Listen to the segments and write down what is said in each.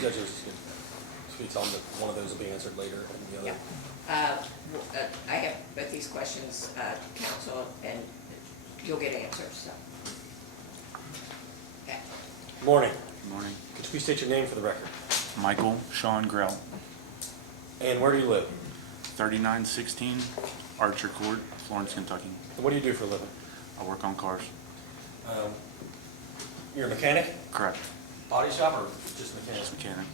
Judges can tell them that one of those will be answered later and the other. Yeah. I have both these questions, counsel, and you'll get answers, so. Okay. Morning. Good morning. Could you please state your name for the record? Michael Sean Grell, And where do you live? 3916 Archer Court, Florence, Kentucky. And what do you do for a living? I work on cars. You're a mechanic? Correct. Body shop or just mechanic? Just mechanic.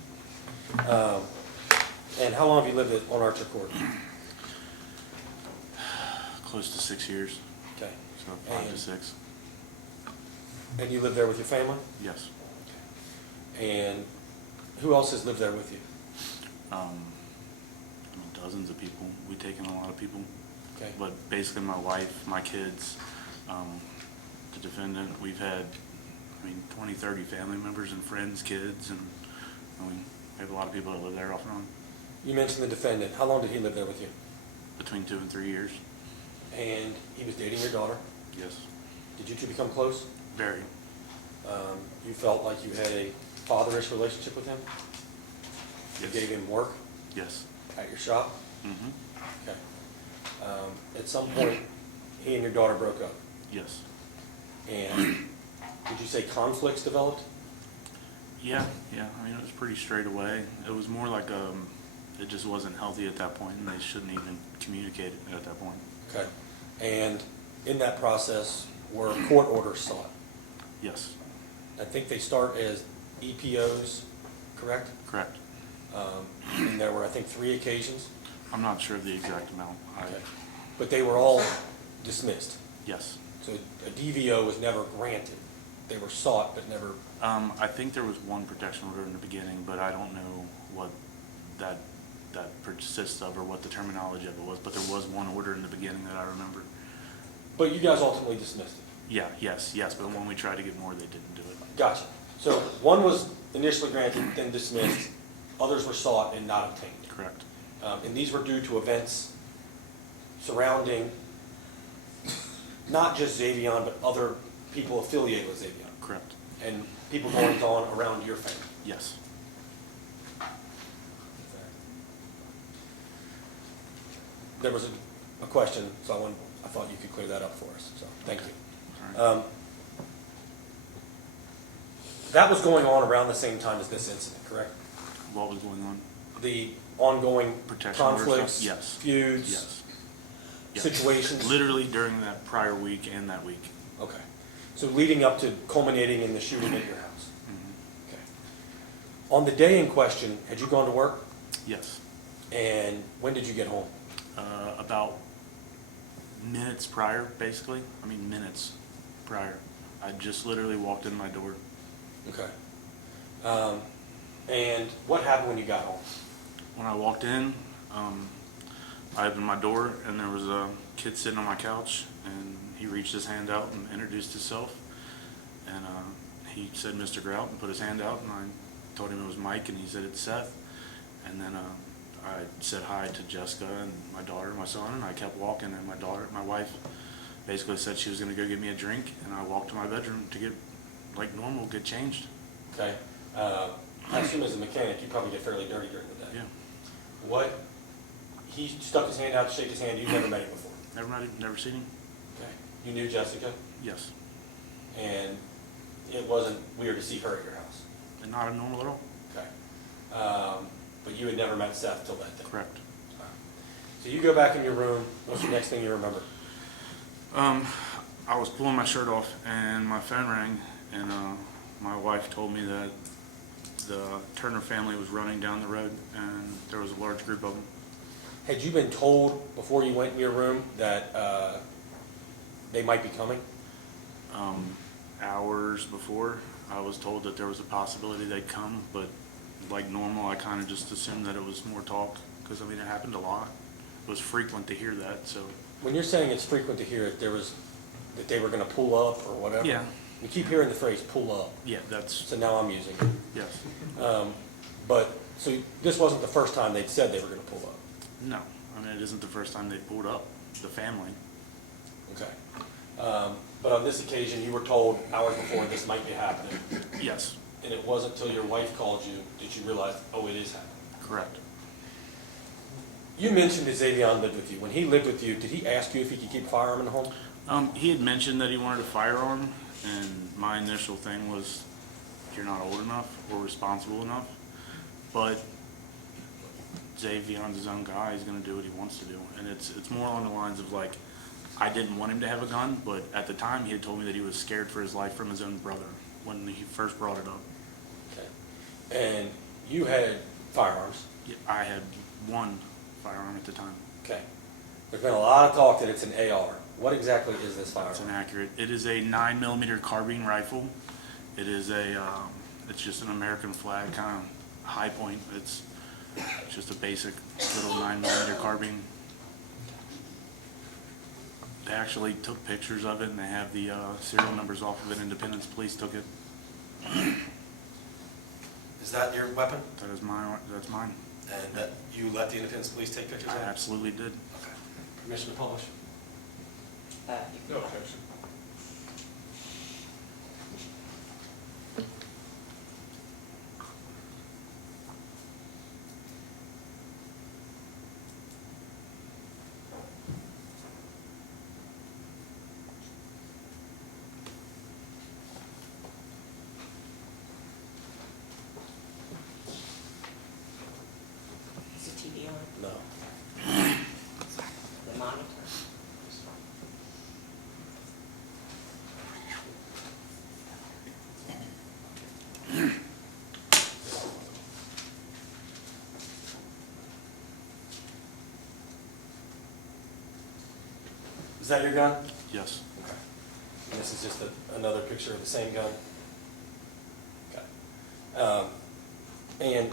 And how long have you lived on Archer Court? Close to 6 years, Okay. so 5 to And- 6. And you live there with your family? Yes. And who else has lived there with you? Dozens of people. We take in a lot of people. Okay. But basically my wife, my kids, the defendant, we've had, 20, 30 family members and friends, kids, and we have a lot of people that live there off and on. You mentioned the defendant. How long did he live there with you? Between 2 and 3 years. And he was dating your daughter. Yes. Did you two become close? Very. You felt like you had a fatherish relationship with him? You Yes. gave him work Yes. at your shop? Mm-hmm. Okay. At some point, he and your daughter broke up. Yes. And did you say conflicts developed? Yeah. It was pretty straight away. It was more like it just wasn't healthy at that point, and they shouldn't even communicate it at that point. Okay. And in that process, were court orders sought? Yes. I think they start as EPOs, correct? Correct. And there were, I think, 3 occasions. I'm not sure of the exact amount. Okay. But they were all dismissed. Yes. So a DVO was never granted. They were sought, but never. I think there was one protection order in the beginning, but I don't know what that persists of or what the terminology of it was. But there was one order in the beginning that I remember. But you guys ultimately dismissed it. Yeah. Yes. But when we tried to get more, they didn't do it. Gotcha. So one was initially granted, then dismissed. Others were sought and not obtained. Correct. And these were due to events surrounding not just Xavion, but other people affiliated with Xavion. Correct. And people going on around your family. Yes. There was a question, so I thought you could clear that up for us, so thank you. All right. That was going on around the same time as this incident, correct? What was going on? The ongoing Protection orders? conflicts, Yes. feuds, Yes. Yes. situations? Literally during that prior week and that week. Okay. So leading up to culminating in the shooting at your house? Mm-hmm. Okay. On the day in question, had you gone to work? Yes. And when did you get home? About minutes prior, basically. Minutes prior. I just literally walked in my door. Okay. And what happened when you got home? When I walked in, I opened my door and there was a kid sitting on my couch, and he reached his hand out and introduced himself. And he said, "Mr. Grout," and put his hand out, and I told him it was Mike, and he said it's Seth. And then I said hi to Jessica and my daughter and my son, and I kept walking, and my wife basically said she was going to go get me a drink, and I walked to my bedroom to get, like normal, get changed. Okay. I assume as a mechanic, you probably get fairly dirty during the day. Yeah. He stuck his hand out to shake his hand. You've never met him before. Never seen him? Okay. You knew Jessica, Yes. and it wasn't weird to see her at your house. And not abnormal at all? Okay. But you had never met Seth till that day. Correct. All right. So you go back in your room. What's the next thing you remember? I was pulling my shirt off and my phone rang, and my wife told me that the Turner family was running down the road and there was a large group of them. Had you been told before you went in your room that they might be coming? Hours before, I was told that there was a possibility they'd come, but like normal, I kind of just assumed that it was more talk, because it happened a lot. It was frequent to hear that, so. When you're saying it's frequent to hear it, that they were going to pull up or whatever? Yeah. You keep hearing the phrase "pull up," Yeah, that's, so now I'm using it. yes. So this wasn't the first time they'd said they were going to pull up? No, it isn't the first time they pulled up, the family. Okay. But on this occasion, you were told hours before this might be happening, Yes. and it wasn't until your wife called you that you realized, oh, it is happening. Correct. You mentioned that Xavion lived with you. When he lived with you, did he ask you if he could keep a firearm in the home? He had mentioned that he wanted a firearm, and my initial thing was, you're not old enough or responsible enough. But Xavion's his own guy. He's going to do what he wants to do. And it's more along the lines of, like, I didn't want him to have a gun, but at the time he had told me that he was scared for his life from his own brother when he first brought it up. Okay. And you had firearms. Yeah, I had one firearm at the time. Okay. There's been a lot of talk that it's an AR. What exactly is this firearm? It's inaccurate. It is a 9mm carbine rifle. It is it's just an American flag kind of high point. It's just a basic little 9mm carbine. They actually took pictures of it, and they have the serial numbers off of it. Independence Police took it. Is that your weapon? That's mine. And that you let the Independence Police take pictures I of it? absolutely did. Okay. Permission to publish? You- No objection. Is the TV on? No. The monitor? Is that your gun? Yes. Okay. And this is just another picture of the same gun? Okay. And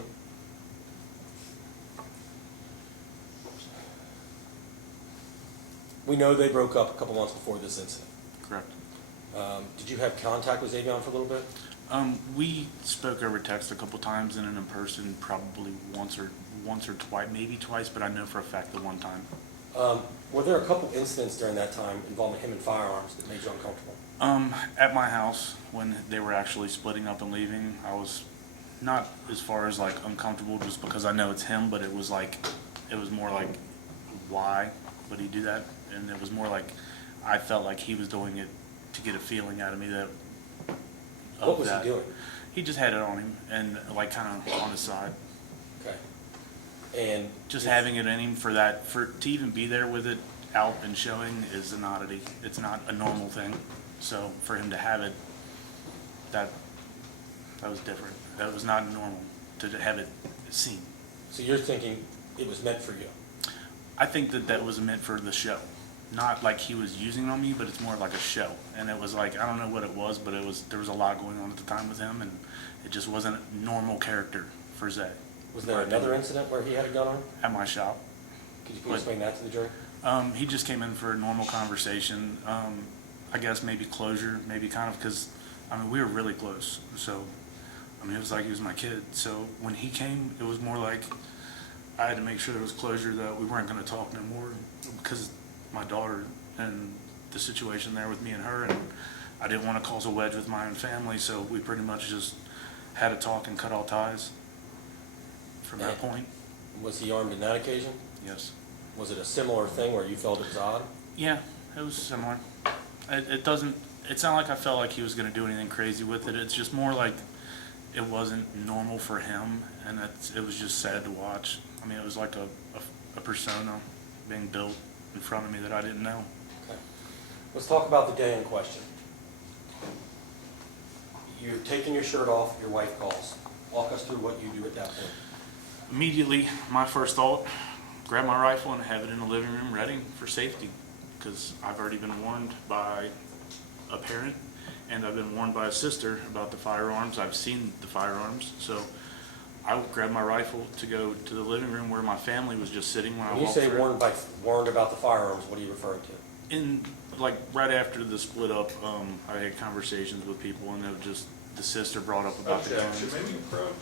we know they broke up a couple months before this incident. Correct. Did you have contact with Xavion for a little bit? We spoke over text a couple times, and then in person probably once or twice, maybe twice, but I know for a fact the one time. Were there a couple incidents during that time involving him and firearms that made you uncomfortable? At my house, when they were actually splitting up and leaving, I was not as far as like uncomfortable just because I know it's him, but it was more like, why would he do that? And it was more like, I felt like he was doing it to get a feeling out of me that. What was he doing? He just had it on him and like kind of on his side. Okay. And Just having it in him to even be there with it out and showing is an oddity. It's not a normal thing. So for him to have it, that was different. That was not normal to have it seen. So you're thinking it was meant for you? I think that was meant for the show. Not like he was using on me, but it's more like a show. And it was like, I don't know what it was, but there was a lot going on at the time with him, and it just wasn't a normal character for Zay. Was there another incident where he had a gun on him? At my shop. Could you please explain that to the jury? He just came in for a normal conversation. I guess maybe closure, maybe kind of, because, we were really close. So, it was like he was my kid. So when he came, it was more like I had to make sure there was closure, that we weren't going to talk no more, because my daughter and the situation there with me and her, and I didn't want to cause a wedge with my own family, so we pretty much just had a talk and cut all ties from that point. Was he armed in that occasion? Yes. Was it a similar thing where you felt it was odd? Yeah, it was similar. It's not like I felt like he was going to do anything crazy with it. It's just more like it wasn't normal for him, and it was just sad to watch. It was like a persona being built in front of me that I didn't know. Okay. Let's talk about the day in question. You're taking your shirt off, your wife calls. Walk us through what you do at that point. Immediately, my first thought, grab my rifle and have it in the living room ready for safety, because I've already been warned by a parent, and I've been warned by a sister about the firearms. I've seen the firearms, so I would grab my rifle to go to the living room where my family was just sitting when I When you walked say through. warned about the firearms, what are you referring to? Right after the split up, I had conversations with people, and it was just, the sister brought up about the Objection, guns. maybe approach.